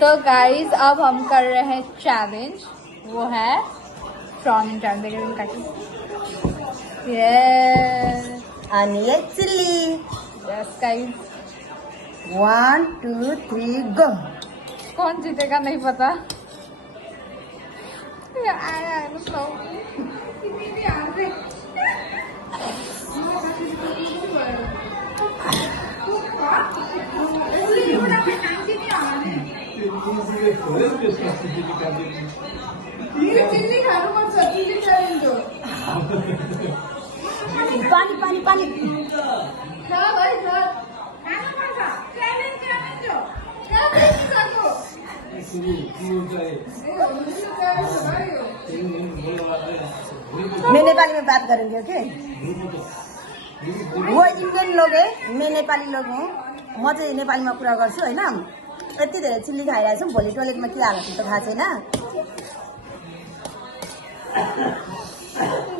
तो गाइस अब हम कर रहे हैं चैलेंज, वो है प्रॉन चैलेंज। And ये चिल्ली। Yes guys, 1 2 3 go। कौन जीतेगा नहीं पता। पानी पानी पानी। मैं नेपाली में बात करेंगे, ओके? वो इंडियन लोग है, मैं नेपाली लोग हूँ। म चाहिँ नेपालीमा कुरा गर्छु हैन। यति धेरै चिल्ली खाइरहेको छु, भोलि टोयलेटमा के हाल्छ त थाहा छैन।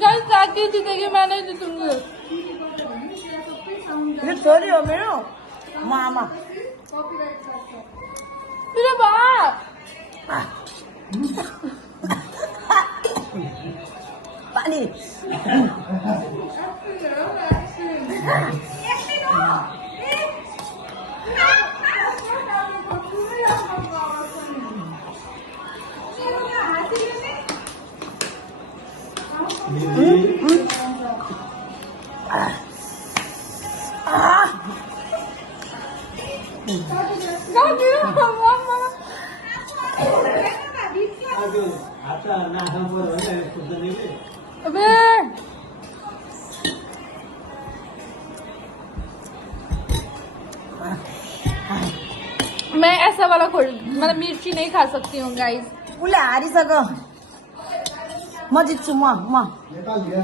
गाइस साथी जीतेगी, मैं नहीं जीतूंगी। ये छोरी हो मेरो, म आमा। मेरे बाप पानी। अबे मैं ऐसा वाला मतलब मिर्ची नहीं खा सकती हूँ गाइस। उसले हारिसक्यो, म जित्छु। म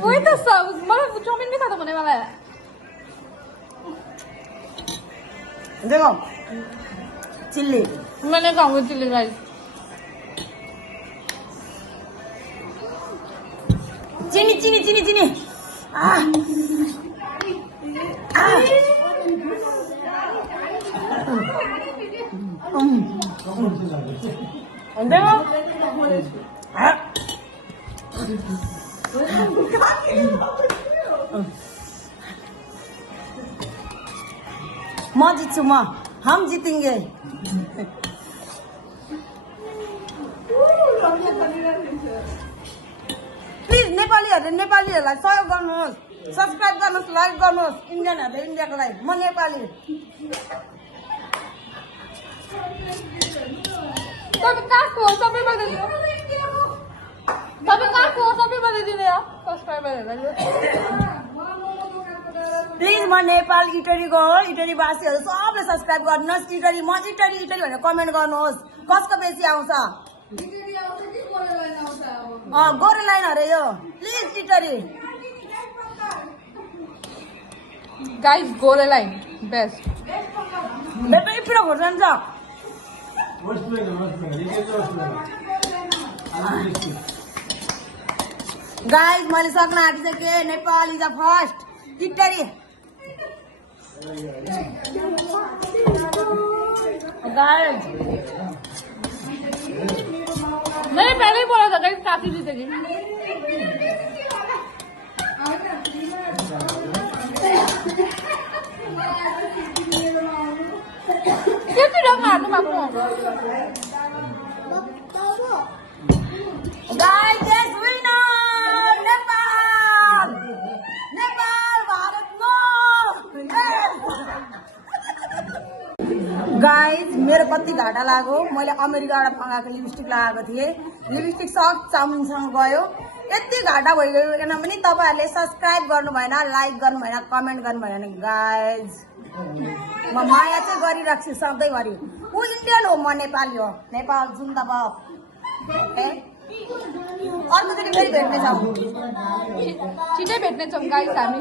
वही तो सब, मतलब चाउमिन नहीं खाता होने वाला है। देखो चिल्ली। मैं नहीं खाऊंगी चिल्ली गाइस। चीनी चीनी चीनी चीनी। देखो म जित्छु। हम जीतेंगे। प्लिज नेपालीहरूलाई सहयोग गर्नुहोस्, सब्सक्राइब गर्नुहोस्, लाइक गर्नुहोस्। इन्डियनहरूले इन्डियाको लागि, म नेपाली। तपाईँ कहाँको हो? सबै बताइदिनु यार सब्सक्राइबरहरूलाई। प्लिज म नेपाल इटरीको हो, इटरीवासीहरू सबले सब्सक्राइब गर्नुहोस्। इटरी भनेर कमेन्ट गर्नुहोस्। कसको बेसी आउँछ? गोरे लाइन अरे यो। प्लिज इटरी गाइस, गोरे लाइन बेस्ट। बेटै पिरो खोज्छ। गाइस मैले सक्न आँटिसकेँ। Nepal is the first. इटरी गाइस, मैंने पहले ही बोला था गाइस काफी जीतेगी। कैसे रंग आते आपको? Guys yes winner Nepal. Nepal Bharat no. Guys मेरो कति घाटा लाग्यो। मैले अमेरिकाबाट मगाएको लिपस्टिक लगाएको थिएँ। लिपस्टिक सब चाउमिनसँग गयो। यति घाटा भइगयो किनभने तपाईँहरूले सब्सक्राइब गर्नु भएन, लाइक गर्नु भएन, कमेन्ट गर्नु भएन। गाइस म माया चाहिँ गरिराख्छु सधैँभरि। ऊ इन्डियन हो, म नेपाली हो। नेपाल जिन्दाबाद। अर्कोचोटि फेरि भेट्नेछौँ। छिटै भेट्नेछौँ गाइस हामी।